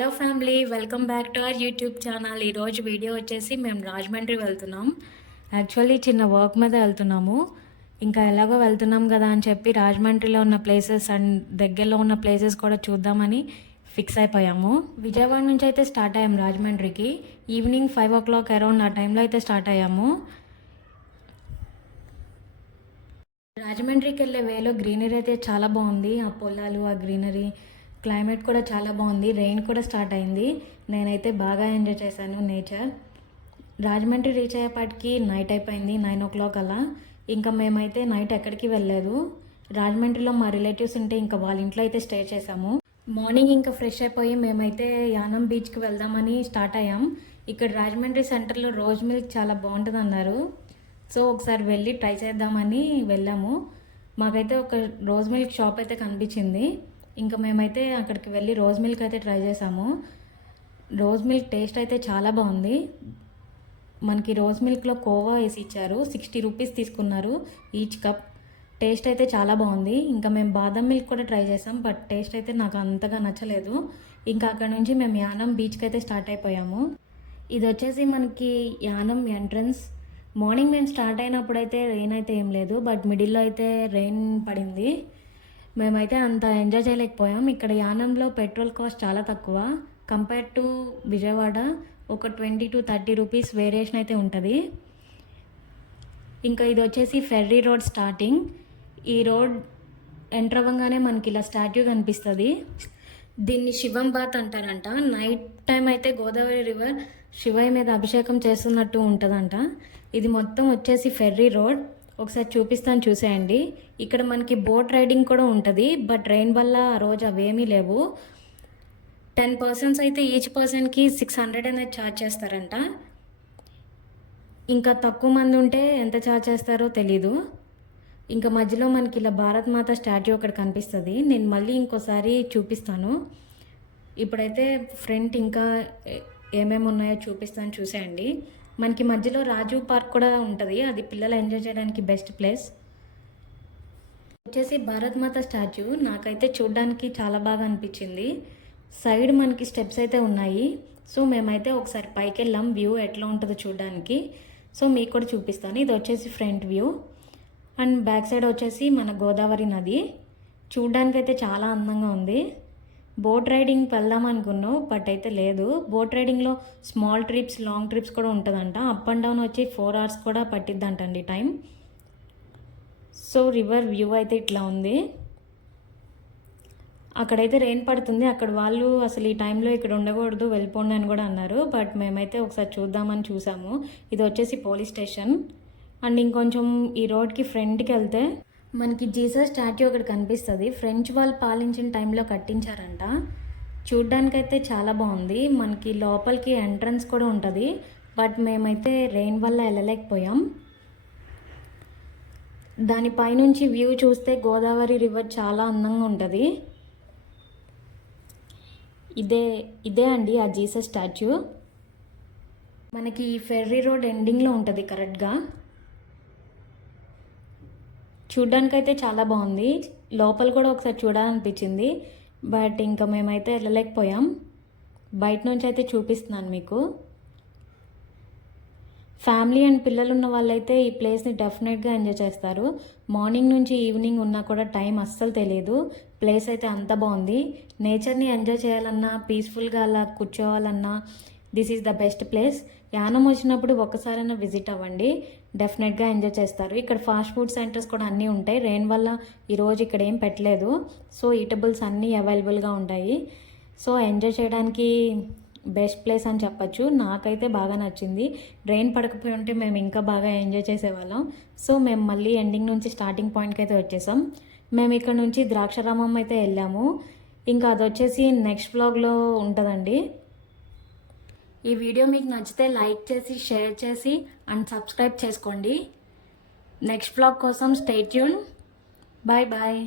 Hello family, welcome back to our YouTube channel. ఈరోజు video వచ్చేసి మేము రాజమండ్రి వెళ్తున్నాం. యాక్చువల్లీ చిన్న వర్క్ మీద వెళ్తున్నాము. ఇంకా ఎలాగో వెళ్తున్నాం కదా అని చెప్పి రాజమండ్రిలో ఉన్న ప్లేసెస్ అండ్ దగ్గరలో ఉన్న ప్లేసెస్ కూడా చూద్దామని ఫిక్స్ అయిపోయాము. విజయవాడ నుంచి అయితే స్టార్ట్ అయ్యాము రాజమండ్రికి. ఈవినింగ్ 5 o'clock అరౌండ్ ఆ టైంలో అయితే స్టార్ట్ అయ్యాము. రాజమండ్రికి వెళ్ళే వేలో గ్రీనరీ అయితే చాలా బాగుంది. ఆ పొలాలు, ఆ గ్రీనరీ, క్లైమేట్ కూడా చాలా బాగుంది. రెయిన్ కూడా స్టార్ట్ అయింది. నేనైతే బాగా ఎంజాయ్ చేశాను నేచర్. రాజమండ్రి రీచ్ అయ్యేపాటికి నైట్ అయిపోయింది, 9 o'clock అలా. ఇంకా మేమైతే నైట్ ఎక్కడికి వెళ్ళలేదు. రాజమండ్రిలో మా రిలేటివ్స్ ఉంటే ఇంకా వాళ్ళ ఇంట్లో అయితే స్టే చేసాము. మార్నింగ్ ఇంకా ఫ్రెష్ అయిపోయి మేమైతే యానం బీచ్కి వెళ్దామని స్టార్ట్ అయ్యాం. ఇక్కడ రాజమండ్రి సెంటర్లో రోజ్ మిల్క్ చాలా బాగుంటుంది అన్నారు. సో ఒకసారి వెళ్ళి ట్రై చేద్దామని వెళ్ళాము. మాకైతే ఒక రోజ్ మిల్క్ షాప్ అయితే కనిపించింది. ఇంకా మేమైతే అక్కడికి వెళ్ళి రోజ్ మిల్క్ అయితే ట్రై చేసాము. రోజ్ మిల్క్ టేస్ట్ అయితే చాలా బాగుంది. మనకి రోజ్ మిల్క్లో కోవా వేసి ఇచ్చారు. 60 rupees తీసుకున్నారు ఈచ్ కప్. టేస్ట్ అయితే చాలా బాగుంది. ఇంకా మేము బాదం మిల్క్ కూడా ట్రై చేసాం, బట్ టేస్ట్ అయితే నాకు అంతగా నచ్చలేదు. ఇంకా అక్కడ నుంచి మేము యానం బీచ్కి అయితే స్టార్ట్ అయిపోయాము. ఇది వచ్చేసి మనకి యానం ఎంట్రన్స్. మార్నింగ్ మేము స్టార్ట్ అయినప్పుడు అయితే రెయిన్ అయితే ఏం లేదు, బట్ మిడిల్లో అయితే రెయిన్ పడింది. మేమైతే అంత ఎంజాయ్ చేయలేకపోయాం. ఇక్కడ యానంలో పెట్రోల్ కాస్ట్ చాలా తక్కువ కంపేర్ టు విజయవాడ. ఒక 20 to 30 rupees వేరియేషన్ అయితే ఉంటుంది. ఇంకా ఇది వచ్చేసి ఫెర్రీ రోడ్ స్టార్టింగ్. ఈ రోడ్ ఎంటర్ అవ్వగానే మనకి ఇలా స్టాట్యూ కనిపిస్తుంది. దీన్ని శివం బాత్ అంటారంట. నైట్ టైం అయితే గోదావరి రివర్ శివయ్య మీద అభిషేకం చేస్తున్నట్టు ఉంటుందంట. ఇది మొత్తం వచ్చేసి ఫెర్రీ రోడ్. ఒకసారి చూపిస్తాను, చూసేయండి. ఇక్కడ మనకి బోట్ రైడింగ్ కూడా ఉంటుంది, బట్ రెయిన్ వల్ల ఆ రోజు అవేమీ లేవు. 10 persons అయితే ఈచ్ పర్సన్కి 600 అనేది ఛార్జ్ చేస్తారంట. ఇంకా తక్కువ మంది ఉంటే ఎంత ఛార్జ్ చేస్తారో తెలీదు. ఇంకా మధ్యలో మనకి ఇలా భారత్ మాత స్టాట్యూ ఒకటి కనిపిస్తుంది. నేను మళ్ళీ ఇంకోసారి చూపిస్తాను. ఇప్పుడైతే ఫ్రంట్ ఇంకా ఏమేమి ఉన్నాయో చూపిస్తాను, చూసేయండి. మనకి మధ్యలో రాజీవ్ పార్క్ కూడా ఉంటుంది. అది పిల్లలు ఎంజాయ్ చేయడానికి బెస్ట్ ప్లేస్. వచ్చేసి భారత్ మాత స్టాచ్యూ నాకైతే చూడడానికి చాలా బాగా అనిపించింది. సైడ్ మనకి స్టెప్స్ అయితే ఉన్నాయి. సో మేమైతే ఒకసారి పైకి వెళ్ళాం వ్యూ ఎట్లా ఉంటుందో చూడడానికి. సో మీకు కూడా చూపిస్తాను. ఇది వచ్చేసి front view and back side వచ్చేసి మన గోదావరి నది. చూడడానికి అయితే చాలా అందంగా ఉంది. బోట్ రైడింగ్ వెళ్దాం అనుకున్నావు, బట్ అయితే లేదు. బోట్ రైడింగ్లో స్మాల్ ట్రిప్స్, లాంగ్ ట్రిప్స్ కూడా ఉంటుందంట. అప్ అండ్ డౌన్ వచ్చి 4 hours కూడా పట్టిద్దంటండి టైం. సో రివర్ వ్యూ అయితే ఇట్లా ఉంది. అక్కడైతే రెయిన్ పడుతుంది. అక్కడ వాళ్ళు అసలు ఈ టైంలో ఇక్కడ ఉండకూడదు, వెళ్ళిపోండి అని కూడా అన్నారు. బట్ మేమైతే ఒకసారి చూద్దామని చూసాము. ఇది వచ్చేసి పోలీస్ స్టేషన్. అండ్ ఇంకొంచెం ఈ రోడ్కి ఫ్రంట్కి వెళ్తే మనకి జీసస్ స్టాట్యూ ఒకటి కనిపిస్తుంది. ఫ్రెంచ్ వాళ్ళు పాలించిన టైంలో కట్టించారంట. చూడ్డానికైతే చాలా బాగుంది. మనకి లోపలికి ఎంట్రన్స్ కూడా ఉంటుంది, బట్ మేమైతే రెయిన్ వల్ల వెళ్ళలేకపోయాం. దానిపైనుంచి వ్యూ చూస్తే గోదావరి రివర్ చాలా అందంగా ఉంటుంది. ఇదే అండి ఆ జీసస్ స్టాచ్యూ. మనకి ఈ ఫెర్రీ రోడ్ ఎండింగ్లో ఉంటుంది కరెక్ట్గా. చూడ్డానికైతే చాలా బాగుంది. లోపల కూడా ఒకసారి చూడాలనిపించింది, బట్ ఇంకా మేమైతే వెళ్ళలేకపోయాం. బయట నుంచి అయితే చూపిస్తున్నాను మీకు. ఫ్యామిలీ అండ్ పిల్లలు ఉన్న వాళ్ళైతే ఈ ప్లేస్ని డెఫినెట్గా ఎంజాయ్ చేస్తారు. మార్నింగ్ నుంచి ఈవినింగ్ ఉన్నా కూడా టైం అస్సలు తెలియదు. ప్లేస్ అయితే అంత బాగుంది. నేచర్ని ఎంజాయ్ చేయాలన్నా, పీస్ఫుల్గా అలా కూర్చోవాలన్నా this is the best place. Yanam వచ్చినప్పుడు ఒక్కసారైనా విజిట్ అవ్వండి, డెఫినెట్గా ఎంజాయ్ చేస్తారు. ఇక్కడ ఫాస్ట్ ఫుడ్ సెంటర్స్ కూడా అన్నీ ఉంటాయి. రెయిన్ వల్ల ఈరోజు ఇక్కడ ఏం పెట్టలేదు, సో ఈటబుల్స్ అన్నీ అవైలబుల్గా ఉంటాయి. సో ఎంజాయ్ చేయడానికి బెస్ట్ ప్లేస్ అని చెప్పచ్చు. నాకైతే బాగా నచ్చింది. రెయిన్ పడకపోయి ఉంటే మేము ఇంకా బాగా ఎంజాయ్ చేసేవాళ్ళం. సో మేము మళ్ళీ ఎండింగ్ నుంచి స్టార్టింగ్ పాయింట్కి అయితే వచ్చేసాం. మేము ఇక్కడ నుంచి ద్రాక్షారామం అయితే వెళ్ళాము. ఇంకా అది వచ్చేసి నెక్స్ట్ వ్లాగ్లో ఉంటుందండి. ఈ వీడియో మీకు నచ్చితే లైక్ చేసి, షేర్ చేసి అండ్ సబ్స్క్రైబ్ చేసుకోండి. నెక్స్ట్ వ్లాగ్ కోసం స్టే ట్యూన్. Bye bye.